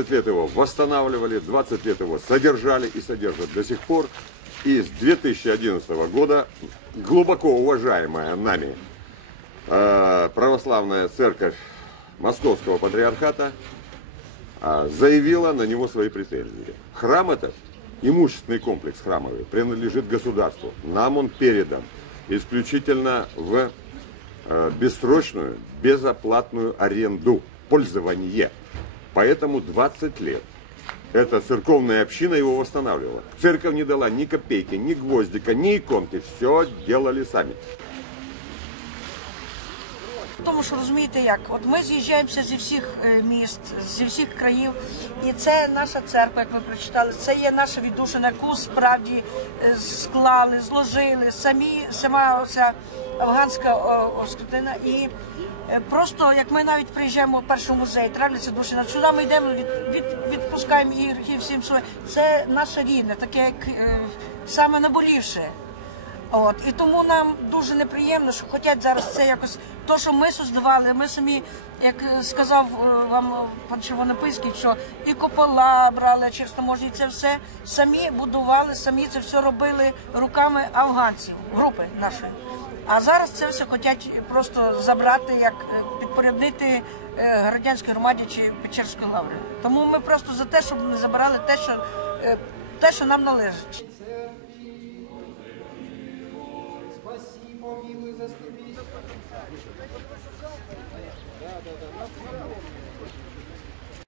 20 лет его восстанавливали, 20 лет его содержали и содержат до сих пор. И с 2011 года глубоко уважаемая нами э, православная церковь Московского патриархата а, заявила на него свои претензии. Храм этот, имущественный комплекс храмовый, принадлежит государству. Нам он передан исключительно в э, бессрочную, безоплатную аренду, пользование. Поэтому 20 лет эта церковная община его восстанавливала. Церковь не дала ни копейки, ни гвоздика, ни иконки. Все делали сами. Тому що розумієте як, от ми з'їжджаємося зі всіх е, міст, зі всіх країв, і це наша церква, як ви прочитали, це є наша віддушина, яку справді е, склали, зложили самі, сама оця афганська о, о, скотина. І е, просто як ми навіть приїжджаємо в перший музей, травляться душі, сюди ми йдемо, від, від, відпускаємо їх і всім своє. Це наше рідне, таке як саме наболівше. От і тому нам дуже неприємно, що хочуть зараз це якось то, що ми создавали. Ми самі, як е, сказав е, вам е, пан Червонопильський, що і копола брали через таможні, це все самі будували, самі це все робили руками афганців, групи нашої. А зараз це все хочуть просто забрати, як підпоряднити радянській громаді чи Печерської лаври. Тому ми просто за те, щоб не забирали те, що те, що нам належить. Помилуй, заступись.